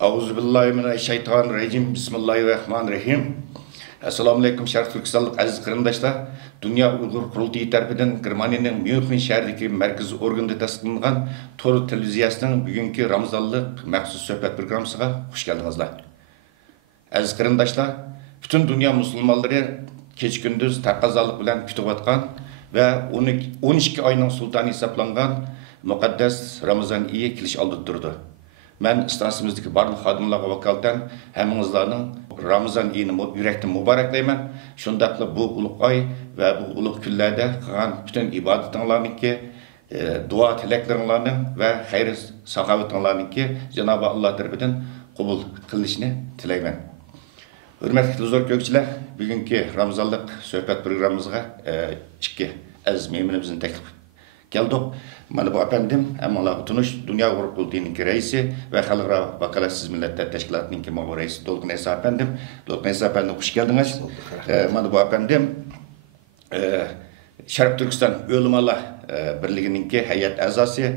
Auzubillahimineşşeytanirracim. Bismillahirrahmanirrahim. Assalamu alaikum Şarkı Türkistanlık aziz kırındaşlar. Dünya Uygur Kurultayı tarafından Germaniyanın München şehrideki merkezi organda tasdiqlangan Tor televiziyasının bugünkü Ramazanlık maxsus söhbet programısına hoş geldinizler. Aziz kırındaşlar, bütün dünya Müslümanları keç gündüz taqazalık bilen kütüp atkan ve 12 ayının sultanı hesaplangan mukaddes Ramazan iyi kiliş aldı durdu. Ben istansiyamizdagi barliq xodimlarga vakolatan hammangizlarning Ramazan oyini yurakdan muboraklayman. Shundaqla bu ulug' oy va bu ulug' kunlarda qilgan butun ibodatinglarniki, duo tilaklaringlarni va xayr saxovatinglarniki Janob Alloh tarafidan qabul qilinishini tilayman. Hurmatli huzur ko'kchilar, bugungi Ramazonlik suhbat programmamizga ikki aziz mehmonimizni taklif geldik. Mana bu efendim, Emmalar Tunuş, Dünya Uygur Kurultayı'nın reisi ve Halkara Vakalatsız Milletler Teşkilatı'nın reisi Dolgun Esa efendim. Dolgun Esa efendim, hoş geldiniz. Mana bu efendim, Şarkı Türkistan Ölümallah Birliği'nin hayat azası,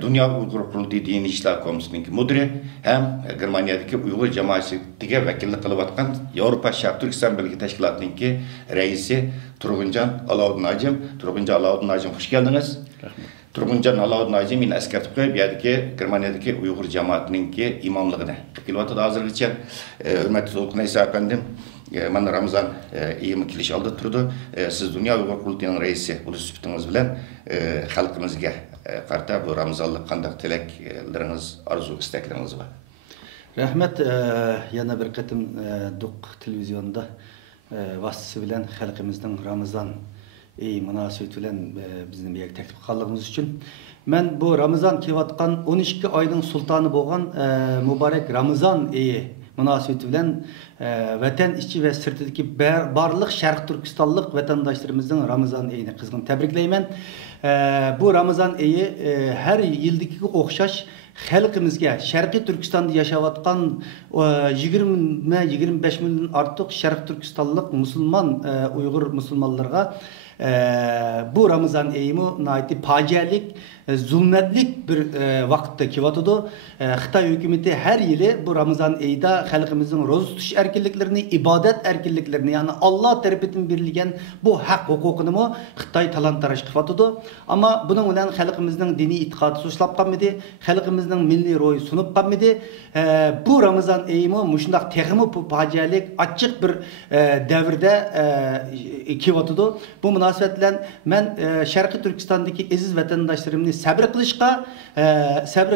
Dünya Uygur Kurultayı Dini İşler Komisyonunun müdürü, hem Germanya'daki Uygur cemaatine vekillik kılıp atkan Avrupa Şarkı Türkistan Birliği Teşkilatı'nın reisi Turguncan Alaudin Acım. Turguncan Alaudin Acım, hoş geldiniz. Turguncan Alaudin Acım, yine eskertip koyup, Germanya'daki Uygur cemaatinin imamlığına kılvatıda hazırlıkça. Hürmetli Dolgun Esa efendim, bana Ramazan iyi kiliş aldı turdu. Siz Dünya Uygur Kurultayı'nın reisi ulu sübütünüz bilen halkımızga qarta bu Ramazanlık qandaq tilekleriniz, arzu istekleriniz var. Rahmet, yana bir qetim Duq televizyonda vasıtası bilen halkımızın Ramazan iyi münasebeti bilen bizim bir teklif kaldığımız için ben bu Ramazan kivatkan 12 ayının sultanı boğan mübarek Ramazan iyi münasebeti bilen vatan içi ve sırtındaki barlıq Şarkı Türkistanlık vatandaşlarımızın Ramazan iyini kızgın tebrikleymen. Bu Ramazan iyi her yıldaki okşaş halkımızga Şarkı Türkistan'da yaşavatkan 20-25 milyon artık Şarkı Türkistanlık Müslüman Uygur Müslümanlarga bu Ramazan eyimi naiti pacialik, zulmetlik bir vakitte kivatıdı. Xitay hükümeti her yılı bu Ramazan eyida halkımızın roz tutuş erkinliklerini, ibadet erkinliklerini yani Allah tarafından verilgen bu hak hukukunu mu Xitay talantaraş kivatıdı. Ama bunun bilen halkımızın dini itikadı suçlap kalmadı, halkımızın milli royu sunup kalmadı. Bu Ramazan eyimi muşundak tekimi pacialik açık bir devirde kivatıdı. Bu münasebetlen ben Şarkı Türkistan'daki aziz vatandaşlarımı sabır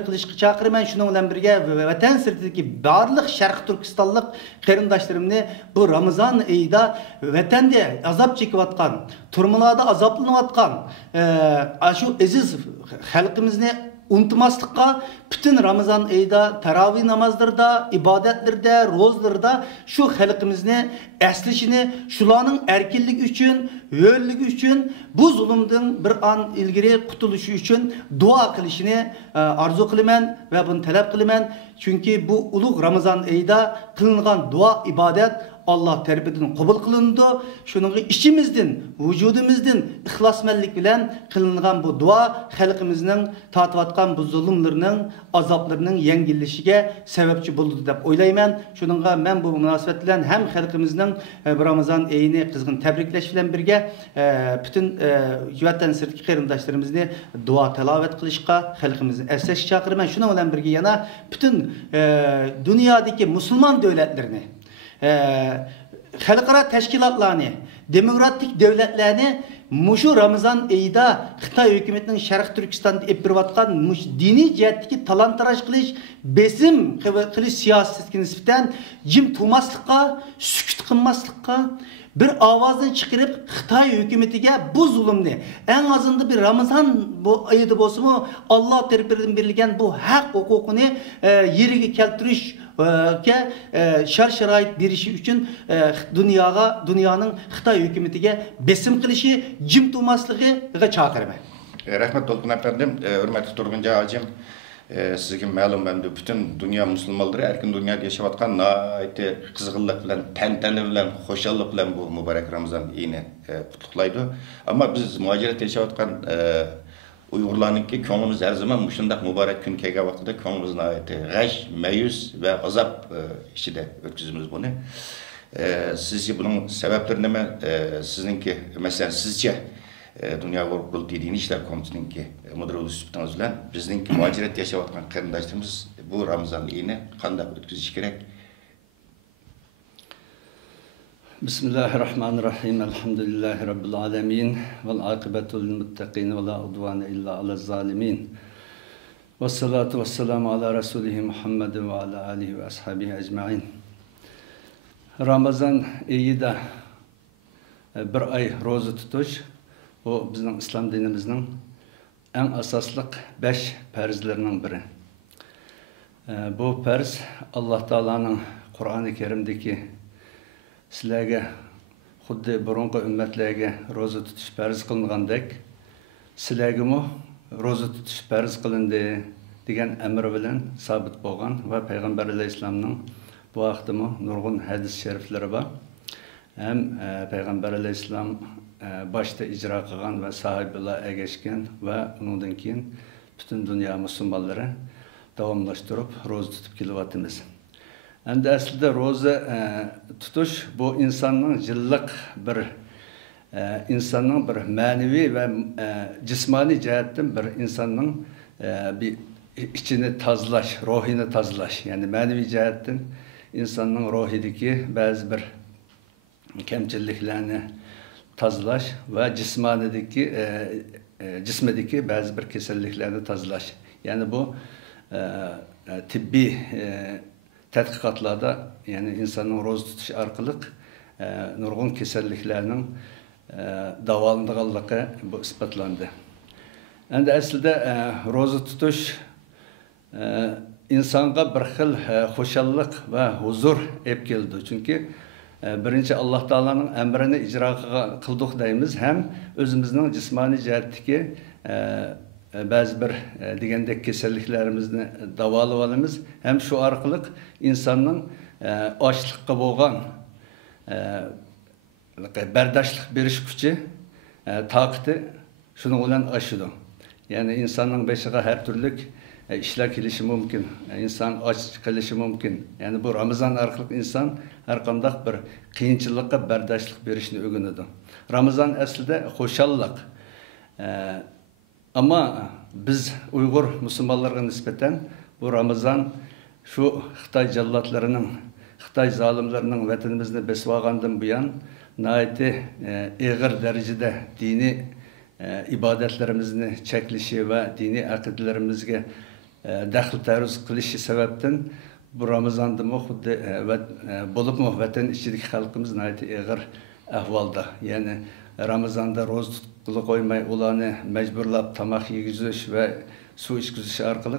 kılışqa çağırman. Şunun bilen birge vatan sırtındaki barlıq Şarkı Türkistanlık qarindaşlarımı bu Ramazan ayında vatanda azap çekip atkan, turmalarda azaplanıp atkan şu aziz halkımızı unutmaslıkka bütün Ramazan ayında taravih namazlarında, ibadetlerde, rozlarda şu halkımızın eslişini, şulanın erkinlik için, öllük için, bu zulümden bir an ilgiri kutuluşu için dua kılışını arzu kılımen ve bunu talep kılımen. Çünkü bu ulug' Ramazan ayında kılınan dua, ibadet Allah tarafından kabul kılındı. Şunun işimizden, vücudumuzdan ihlasmenlik bilen kılınan bu dua halkımızın tatıvatkan bu zulümlerinin, azaplarının yengilleşige sebepçi buldu dep oylayman. Şununla ben bu münasebetle hem halkımızın bu Ramazan ayını kızgın tebrikleş bilen birge bütün vatan sırtki qarindaşlarımızı dua telavet kılışqa halkımızın esleş çağırman. Şunun bilen birge yana bütün dünyadaki Müslüman devletlerini halkara teşkilatlarını, demokratik devletlerini muşu Ramazan ayında Xitay hükümetinin Şarkı Türkistan'da epirvatkan dini cihetteki talantaraş kılış, besim kılış siyasetine nispeten jim tumaslıkka, sükut kılmaslıkka bir avazını çıkarıp Xitay hükümetine bu zulümni en azında bir Ramazan bu ayıda bolsa Allah tarafından verilgen bu hak hukukunu yerine keltiriş şart berişi için dünyanın Xitay hükümetine besim kılışı, jim tumaslığı çağırma. Rahmet Dolgun efendim, hürmetli Turguncan Acım. Sizge ma'lum ben bütün dünya Müslümanları erkin dünyada yaşavatkan naiti kızgınlık bilen, tentene bilen, hoşallık bilen bu mübarek Ramazan iyini kutlaydı. Ama biz muhaciret yaşavatkan Uyg'urlarningki ko'nglimiz har zaman shundoq muborak kun kelgan vaqtida ko'nglimiz g'ash, mayus va azob ichida o'tkazamiz buni. Sizce bunun sebepleri nima? Sizningki mesela sizce Dünya Uyg'ur Qurultiyi Diniy ishlar komitetininki mudir bo'lib bilan bizningki muajirat yashayotgan qarindoshlarimiz bu Ramazon oyini qanday o'tkazish kerak? Bismillahirrahmanirrahim. Elhamdülillahi Rabbil alemin. Vel akibetu lil muttaqin ve la udvane illa alel zalimin. Ve salatu ve selamu ala Resulihi Muhammed ve ala alihi ve ashabihi ecma'in. Ramazan ayida bir ay roza tutuş, o bizim İslam dinimizin en asaslık 5 farzlarının biri. Bu farz Allah Teala'nın Kur'an-ı Kerim'deki sizlerge xuddi burunqi ümmetlerge roza tutuş farz kılingandek sizlerge mu roza tutuş farz kılındı degan emir bilan sabit bo'lgan va Peygamber Aleyhisselam'ның bu vaqtımı nurgun hadis şerifleri var. Hem Peygamber Aleyhisselam başta icra qilgan ve sahibiler ergeşken ve ondan keyin bütün dünya Müslümanları davamlaştırıp roza tutup kelyapmiz. Endi aslida roza tutuş bu insanın yıllık bir insanın bir manevi ve cismani cihetten bir insanın bir içini tazlaş, ruhini tazlaş. Yani manevi cihetten insanın ruhideki bazı bir kemçilliklerini tazlaş ve cismedeki bazı bir keselliklerini tazlaş. Yani bu tıbbi tədqiqatlarda, yani insanın roza tutuş arqılıq nurgun keselliklerinin davalandığanlığı bu ispatlandı. Endi aslida roza tutuş insonga bir xil xo'shallik va huzur olib keldi. Chunki birinchi Alloh taolaning amrini ijro qildik deymiz, ham o'zimizning jismoniy jihatdagi ba'zi bir degandek kasalliklarimizni davolab olamiz. Hem şu arqılıq insonning ochliqqa bo'lgan bardoshlik berish kuchi, toqati shuning bilan oshadi. Yani insanın beshiga her türlü işler kelishi mümkün. İnsan aç qilishi mümkün. Yani bu Ramazan arqılıq insan har qanday bir qiyinchilikqa bardoshlik berishni o'rganadi. Ramazan aslida xo'shallik. Ama biz Uygur Müslümanlarına nispeten bu Ramazan şu Xitay jallatlarının, Xitay zalimlerinin vatanımızda besvağandan bu yan naiti ağır derecede dini ibadetlerimizni çekilişi ve dini akidelerimizge daxil taruz qilishi sebepten bu Ramazan'da mı xuddi bulup mu vatan içindeki halkımız naiti ağır ahvalda. Yani Ramazan'da roz tutqulu qo'ymay ularni majburlab tamoq yegizish va suv ichkizish orqali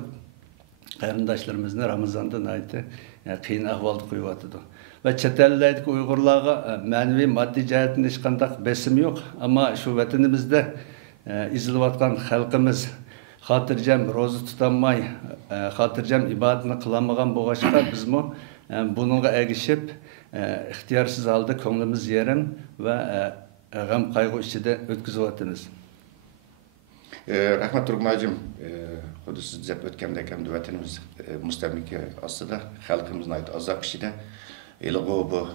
qarindoshlarimizni Ramazonda nayti qiyin ahvolga qo'yibdi. Va chet ellardagi Uyg'urlarga ma'naviy moddiy jihatdan hech qanday besim yo'q, ammo shu vatanimizda izilayotgan xalqimiz xotirjam roza tutolmay, xotirjam ibodatni qilolmagan bo'lg'achqa bizmi bunga ergishib ixtiyorsiz holda ko'nglimiz yarim va g'am qayg'u ichida o'tkazyapmiz. Rahmat Turg'unajim, xuddi siz deb o'tgandek ham vatanimiz mustamlika ostida, xalqimizning azob ichida bu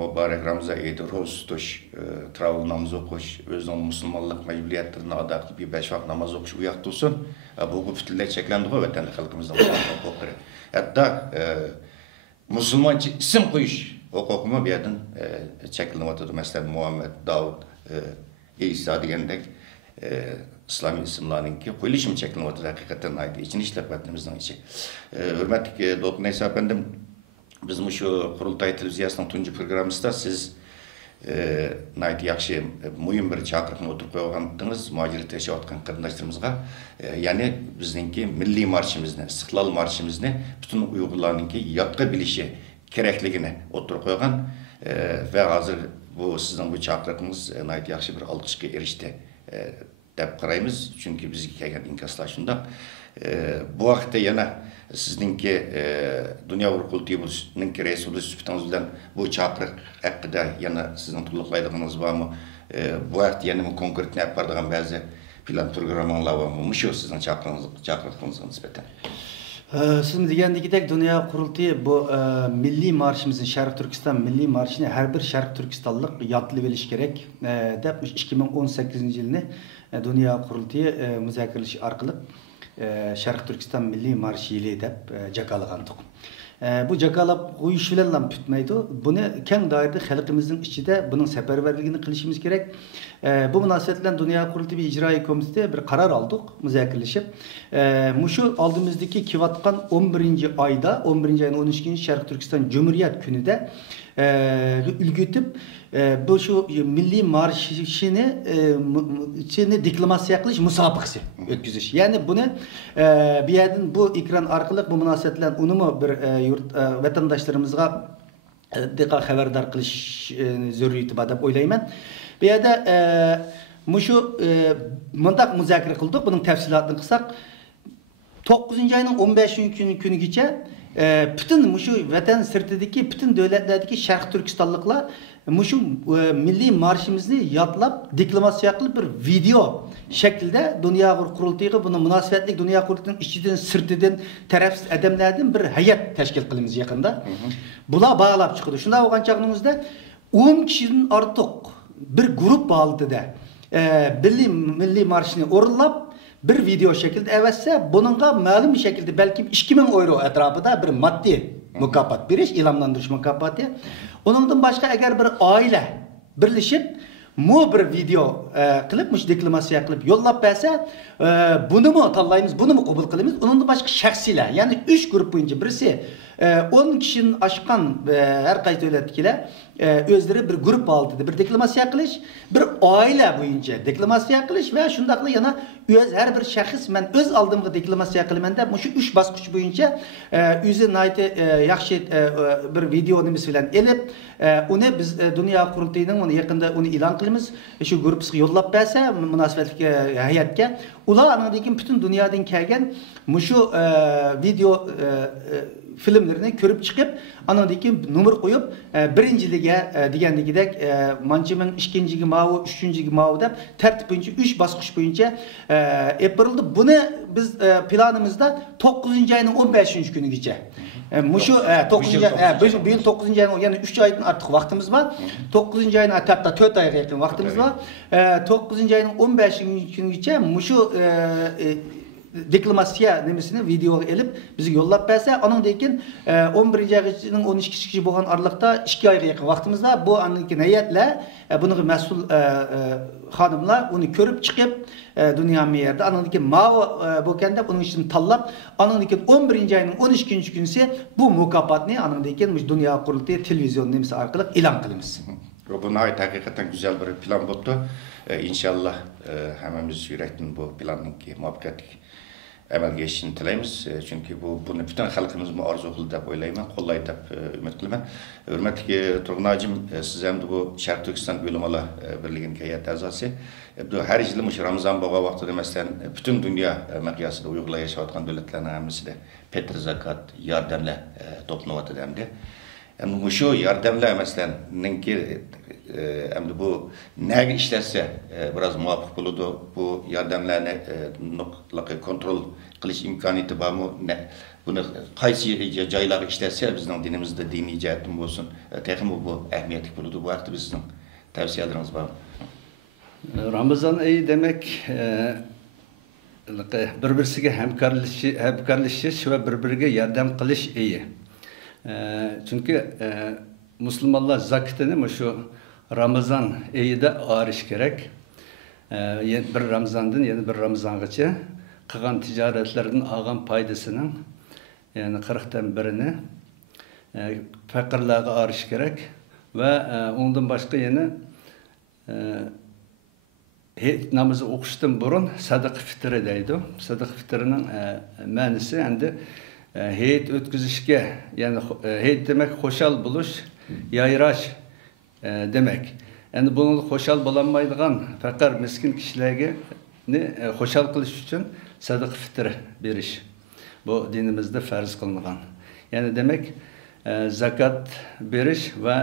muborak Ramazon oyida roza tutish, tarovih namoz o'qish, o'zining musulmonlik majburiyatlarini ado qilib bir 5 vaqt namoz o'qish u yoqda bo'lsin. Bu butunlay cheklandi-ku vatanli xalqimizning huquqlari. Hatto musulmoncha ism qo'yish huquqimi bu yerdan cheklanyapti. Masalan, Muhammad, Davud, İsa degandek İslamiy ismlarninki qo'yilishi cheklanyapti haqiqatan aydi. İçini ishlab vatanimizning ichi. Hurmatli Do'qin Isa efendim, bizim şu Qurultay televiziyasining tunji programmasida siz nayti yaxshi muhim bir chaqiriqni o'tirib qo'yganingiz muajirat yashayotgan qarindoshlarimizga, ya'ni bizningki milliy marshimizni, istiqlol marshimizni butun Uyg'urlarningki yodqa bilishi kerakligini o'tirib qo'ygan va hozir bu sizning bu chaqiriqingiz nayti yaxshi bir olqishga erishdi deb qaraymiz, chunki bizga kelgan inkaslar shundoq. Bu vaqtda yana sizningki Dünya Uyg'ur Qurultiyining raisi bo'lish bilan bu chaqiriq haqida yana sizning to'liqlaydiganingiz bormi? Bu vaqt yana konkret nima yapardigan ba'zi plan programmalar var mı? Şu sizin çağrınızga nispeten. Siz degandagidek Dünya Qurultayı bu Milliy Marşimizin Şarq Türkistan Milliy Marşini her bir Şarq Türkistonlik yodlab olish kerak deb 2018 yilni Dünya Qurultayı muzokiralash orqali Şarq Türkistan Milliy Marşı yili deb jakalagandik. Bu jakalab qo'yish bilan ham tutmaydi. Buni keng doirada xalqimizning ichida buning safarbarligini qilishimiz kerak. Bu munosabat bilan Dünya Qurultayı ijroiy komiteti bir qaror oldik, muzokaralashib. Mushu oldimizdagi kelayotgan 11 oyda, 11 ayning 13-chi Sharq Turkiston Cumhuriyet kunida ulgutib bu shu milliy marshini deklamatsiya qilish musobaqasi o'tkazish. Ya'ni buni bu yerdan bu ekran orqali bu munosabat bilan unimi bir vatandaşlarımızga diqqat xabardor qilish zaruriyati bor deb o'ylayman. Bu yerda mushu mundaq muzokara qildik. Buning tafsilotini qilsak 9-ayning 15-kunigacha bütün mushu vatan sirtidagi bütün davlatlardagi Sharq Turkistonliklar mushu milliy marshimizni yodlab deklamatsiya qilib bir video shaklida Dünya Qurultayıga buni munosabatli Dünya Qurultayıning ichidan sirtidan tarafsiz odamlardan bir hay'at tashkil qilamiz yaqinda. Bular bağlab chiqdi. Shunda bo'lgan chaqnimizda 10 kishidan ortiq bir guruh bağlıda milliy marshni o'rinlab bir video şekilde evetse bununla ma'lum bir şekilde belki 2000 euro etrafında bir maddi mükafat beriş, ilamlandırış mükafatı. Onundan başka eğer bir aile birleşip mu bir video kılıp, deklamatsiya qilib yollab bersa, bunu mu tanlaymiz, bunu mu qabul qilamiz? Onundan başka şahsiler, yani 3 grup boyunca birisi 10 kişinin aşkan her qaysi davlatdagilar özleri bir grup altında bir deklamatsiya qilish, bir aile boyunca deklamatsiya qilish ve shundaqla yana her bir şahıs men öz aldığımda deklamatsiya qilaman deb shu 3 bosqich boyunca o'zi nayti yaxshi bir video nimasi bilan elib uni biz Dünya Qurultayıning uni yaqinda uni e'lon qilamiz. Shu guruhga yollab bersa munosabatli hay'atga ular anadagi bütün dunyodan kelgan shu video filmlerini körüp çıkıp anadaki numar koyup birinciliğe degandagidek mançımın ikinci mavu, üçüncü mavu da tertip boyunca 3 basqıç boyunca yapıldı. Bunu biz planımızda 9. ayının 15. günü geçe. Muşu 9. Bu yıl 9. ayın yani 3 aydan artık vaktimiz var. 9. ayın hatta 4 aya yakın vaktimiz var. 9. ayının 15. günü geçe muşu deklamatsiya nimesini video elip bizi yollab bersa, onundan 11 ayning 12 kishi bo'lgan aralıqda 2 oyga yaqin vaqtimiz var. Bu aniki niyatla bunu mas'ul xonimlar uni ko'rib chiqib dunyo meyerda aniki ma'o bo'lganda uning için tanlab, aniki 11 ayning 12 kunisi bu mukofotni aniki Dünya Qurultayı televizyon nimasi orqali e'lon qilamiz. Bu hakikaten güzel bir plan bo'ldi. İnşallah hammamiz yurakdan bu planninki muvaffaqiyatli amalga geçishini tilaymiz. Çünkü bunu bütün xalqimiz arzu qildi deb o'ylayman, qo'llaydi deb umid qilaman. Hurmatli Turg'unojim, siz ham bu Sharq Turkiston o'limalar birligining hay'at a'zosi. Bu har yil shu Ramazon bo'lgan vaqtida masalan bütün dunyo miqyosida Uyg'urlar yashayotgan davlatlarning hammasida Petr zakat yordamlar to'planayotdi hamda. Yani şu yordamlar masalan ninki endi bu nega ishlatsa biraz muvofiq bo'ladi. Bu yordamlarni mutlaqo kontrol qilish imkoniyati bormi? Buni qaysi joylarga ishlatsa bizning dinimizda diniy jihatdan bo'lsin, texmi bu ahamiyatli bo'ladi. Bu vaqtda bizning tavsiyalaringiz bormi? Ramazan ayı demek birbirisiga hamkorlashish va bir-biriga yordam qilish ayı. Çünkü Müslümanlar zakatını şu Ramazan ayida arish kerak. Bir Ramazandan yana bir Ramazangacha qilgan tijoratlardan olgan foydasining yani 40dan birini faqirlarga arish kerak va undan boshqa yana namoz o'qishdan burun sadaqa fitri deydi. Sadaqa fitrining ma'nosi endi heyet ötküzüşke yani heyet demek hoşal buluş, yayraş demek. Yani bunu hoşal bulanmaydıgan fakir miskin kişilerge hoşal kılış için sadık fitri beriş. Bu dinimizde farz kılıngan. Yani demek zakat beriş ve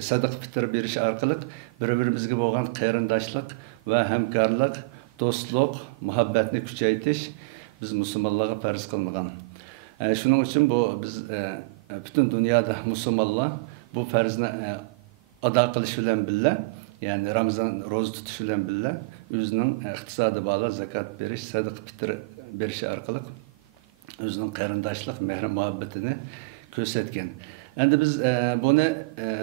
sadık fitri beriş arkalık birbirimizge boğan qarindaşlık ve hemkarlık dostluq, muhabbətni küçəytiş biz musulmonlarga farz qılmıgan. Şunun için bu biz bütün dünyada musulmonlar bu farzni ado qilish bilan birga, yani Ramazan roza tutish bilan birga o'zining iqtisodiy bağlı zakat berish, sadaqa fitr berish orqali o'zining qarindoshlik, mehr muhabbatini ko'rsatgan. Endi biz buni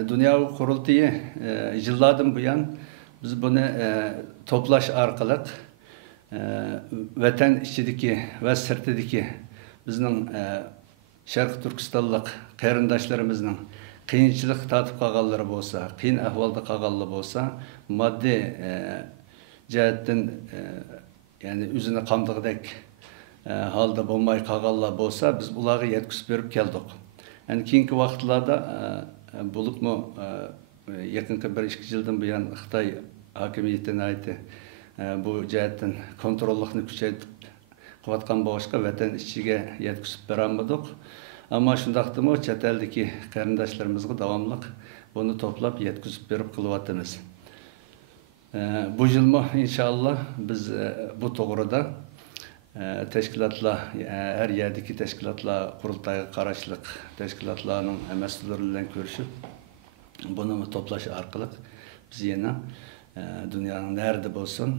Dünya Qurultiyi yillardan buyon biz buni to'plash orqali vatan ichidagi va sirtidagi bizning Sharq Turkistonlik qarindoshlarimizning qiyinchilik tatib qolganlari bo'lsa, qiyin ahvolda qolganlar bo'lsa, moddiy jihatdan yani o'zini qamdig'idek holda bo'lmay qolganlar bo'lsa, biz ularga yetkazib berib keldik. Yani keyingi vaqtlarda bo'libmi yaqinqi 1-2 yildan buyon Xitoy hokimiyatining aytdi bu jihatdan kontrollikni kuchaytirib qilayotgan bo'lishqa vatan ichiga yetkazib berolmadik. Ama shundaqdimi chet eldagi qarindoshlarimizga davomli buni to'plab yetkazib berib qilyapmiz. Bu yilmi inshaalloh biz bu to'g'rida tashkilotlar, har yerdagi tashkilotlar, qurultayga qarashliq tashkilotlarning mas'ullari bilan ko'rishib, buni to'plash orqali biz yana dunyoning nerede bo'lsin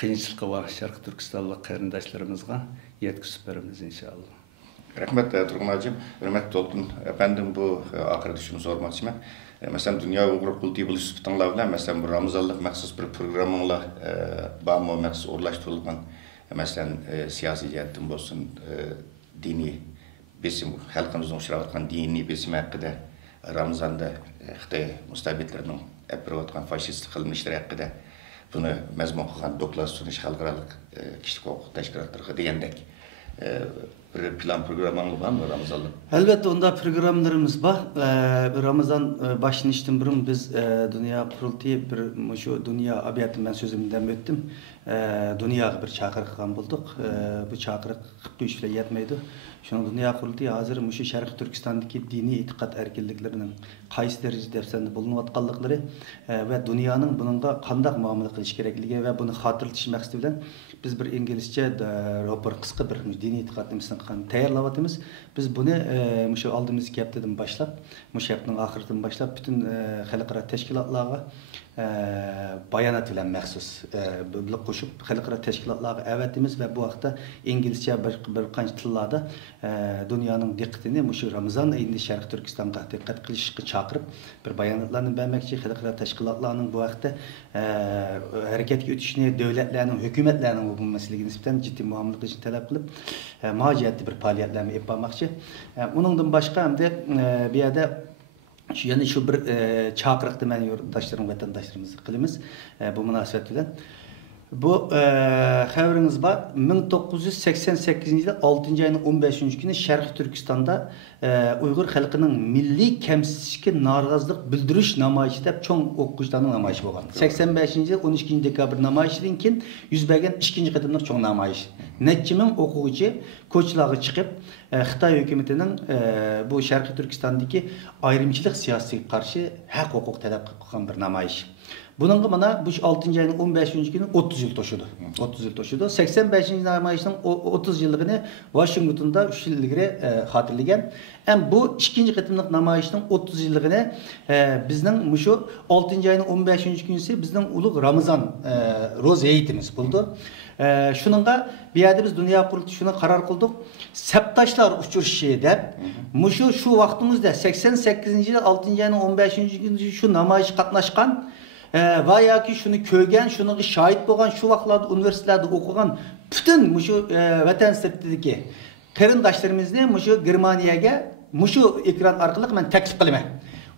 qiyinchilikqa va Sharq Turkistonlik qarindoshlarimizga yetkazib beramiz inshaalloh. Rahmet Turgun Hacım, hürmetli Oltun efendim bu akırda şunu sormak için. Mesela Dünya Uygur Qurultiyi buluş sütünlerle, mesela bu Ramazanlık məxsus bir programınla bağımlı məxsus uğurlaştırılgan, mesela siyasi cihetten olsun, dini besim, halkımızın uçuravatkan dini besim hakkında Ramazan'da Xitay mustabitlerinin yapıratkan faşist kılmışları hakkında bunu mezmun kılgan doklasyon halkaralık kişilik hukuk teşkilatları diyendek. Bir plan programı var mı Ramazan'da? Elbette onda programlarımız var. Ramazan başlanıştan beri biz Dünya Qurultiyi bir şu dünya abiyatı ben sözümden öttüm. Dünya bir çağrı kılgan bulduk. Bu çağrı 43 ile yetmeydi. Şunu Dünya Qurultiyi hazır şu Şarkı Türkistan'daki dini itikat erkinliklerinin qaysi derecede efsane bulunuyatkanlıkları ve dünyanın bununla qandaq muamele qilish kerakligi ve bunu hatırlatış maqsadi bilan biz bir İngilizce rapor qisqa bir dini itiqatımızdan tayyorlayapmiz. Biz bunu şu aldığımız haftadan başlap, şu haftanın ahiridan başlap bütün xalqaro tashkilotlarga bayanat bilan maxsus bir qo'shib xalqaro tashkilotlarga avatimiz ve bu vaqtda İngilizce bir qancha tillarda dünyanın diqqatini şu Ramazan ayında Sharq Turkistonga diqqat qilishga chaqirib bir bayonotlarni bermoqchi. Xalqaro tashkilotlarning bu vaqtda harakatga o'tishini davlatlarning, hukumatlarning bu masalaga nisbatan jiddiy muomala qilishni talab qilib, mujohatli bir faoliyatlarni olib bormoqchi. Uningdan boshqa hamda bu yerda yani şu bir çağrıqda men yurtdaşlarım, vatandaşlarımızı qilamiz bu munosabat bilan. Bu xabarınız var. 1988 yılı 6. ayının 15. günü Şarkı Türkistan'da Uygur halkının milli kemsizlikке narazılık bildiriş namayışı dep çoğun okuyucularının namayışı bolgan. 85. yılı 12. dekabr namayışından keyin yüz bergen 2. qadımlık çoğun namayış. Neçe min okuyucu koçlarga çıkıp Xitay hükümetinin bu Şarkı Türkistan'daki ayrımcılık siyasetiga karşı hak hukuk talep kılgan bir namayış. Bunun mana bu 6. ayının 15. günü 30 yıl toşudu. 30 yıl toşudu. 85. namayışının 30 yıllığını Washington'da 3 yıl ilgiri hatırlayan. Hem bu 2. qatımlıq namayışının 30 yıllığını bizden şu 6. ayının 15. günüsü bizden uluq Ramazan roza eğitimiz buldu. Şununla bir yerde biz Dünya Qurultiyi şunu karar kıldık. Septaşlar uçuruşu dep şu vaktimizde 88. yıl 6. ayının 15. günü şu namayış katnaşkan veya ki şunu köygen, şunu şahit bolgan, şu vaqtlarda üniversitelerde okugan bütün şu vatan sirtidagi qarindoshlarimizni şu Germaniyaga şu ekran orqali men taklif qilaman.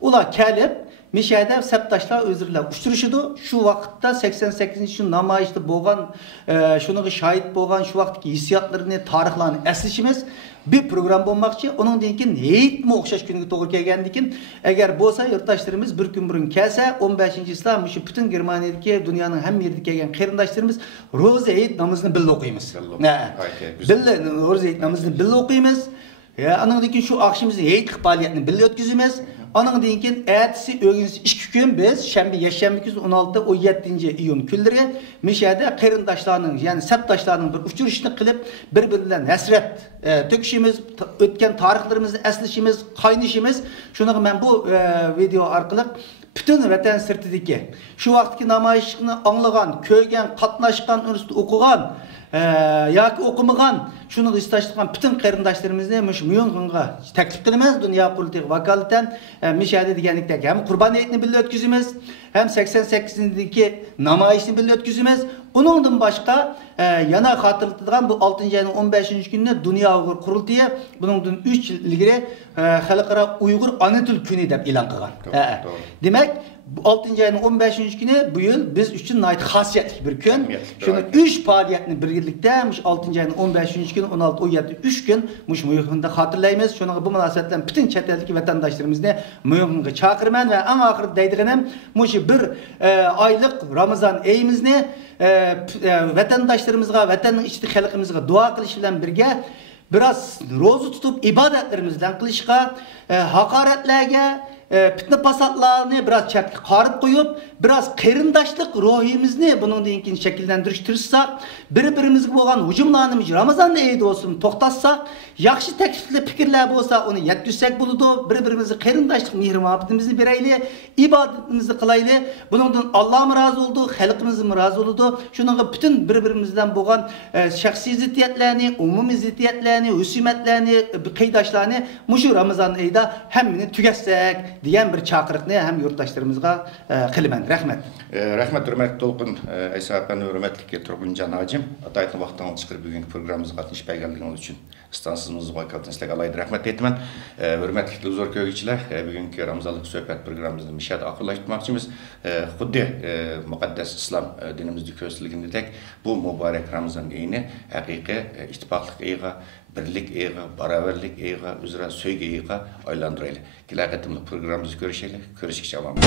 Ular kelib Mişayda septaşlar özürler uçturuşudu. Şu vakitte 88. şu namayışta bolgan, şunu şahit bolgan şu vakitteki hissiyatlarını, tarihlerini eslişimiz bir program olmakçı. Onun dinkin heyit mi okşaş günü doğru gelgendikin. Eğer bolsa yurttaşlarımız bir gün burun kelse 15. İslam şu bütün Germaniyadaki dünyanın hem yerdeki gelgen qarindoshlarımız roza heyit namazını birle okuyumuz. Roza heyit namazını birle okuyumuz. Anın dikin şu akşamızda heyit faaliyetini birle ötküzümüz. Anın deyin ertesi öğünsü 2 gün biz şembe yaşamı 16-17 iyun günleri Mişədə qeyrindaşlarının yani septaşlarının bir uçuruşunu kılıp birbirinden hasret töküşümüz, ötken tarihlerimizi eslişimiz, kaynışımız. Şunu ben bu video arkalık bütün vatan sırtıdaki şu vaktki namayışını anlayan, köygen, katnaşkan, üniversite okugan yoki okumagan, şunu istaştırgan bütün qeyrindaşlarımızı Myunxenga taklif qilamiz. Dünya qurultayı vakaleten Mişədə deganlikdagi hem Qurban Hayitini birga ötküzümüz, hem 88'deki namayışını birga ötküzümüz. Onundan başka yana hatırlatılan bu 6. ayının 15. gününe Dünya Uygur Kurultayı bunun 3 yıl ilgili Halkara Uygur Ana Til Günü dep e'lon qilgan. Demek 6. ayının 15. günü bu yıl biz üçün ait xasiyetli bir gün. Şunu 3 faaliyetini birlikte 6. ayının 15. günü 16-17 3 gün Myunxenda hatırlaymiz. Şunu bu münasebetle bütün chet eldeki vatandaşlarımızı Myunxenga çağırman ve en ahir deydiğim bir aylık Ramazan ayımızı vatandaşlarımızga, vatanın içki halkımızga dua kılış bilen birge biraz rozu tutup ibadetlerimizden kılışga, hakaretlerge, fitne pasatlarını biraz qarıp koyup, biraz qeyrindaşlık ruhimizni bunun deyinkin şekillendiriştirsak, bir-birimizga bo'lgan hücumlarını Ramazan ayida olsun toxtatsak, yaxshi teklifli fikirler bolsa onu yetkizsek buludu, bir-birimizni qeyrindaşlık mehrimaniyetimizni berayli, ibadetimizni qilayli. Bundan Allah'ım razı oldu, halkımızım razı oldu. Şununla bütün bir-birimizden bo'lgan şahsi ziddiyetlerini, umumi ziddiyetlerini, husumetlerini, qeydaşlarını muşu Ramazan ayida hemmini tügetsek diyen bir çağırıqni hem yurttaşlarımızga qilman. Rahmet. Rahmet hürmetli Tolqin Aysapan hürmetli Turguncan hacım. Ataytın vaqtdan çıkıp bugünkü programımızga qatnashib kelganliginiz üçün stansiyamızga vakalətiniz alaydı rahmet etmen. Hürmetli uzor köygiçiler, bugünkü Ramazanlık söhbət programımızda Mişədə axırlaşdırmaqçımız. Xuddi muqaddas İslam dinimizde köstilginde tek bu mübarek Ramazan ayını haqiqi ittifaqlıq ayıga, birlik ayıga, baraverlik ayıga, üzra söygü ayıga aylandıraylı. Kilaqetimli programımızı görüşelim. Görüşükçe avamız.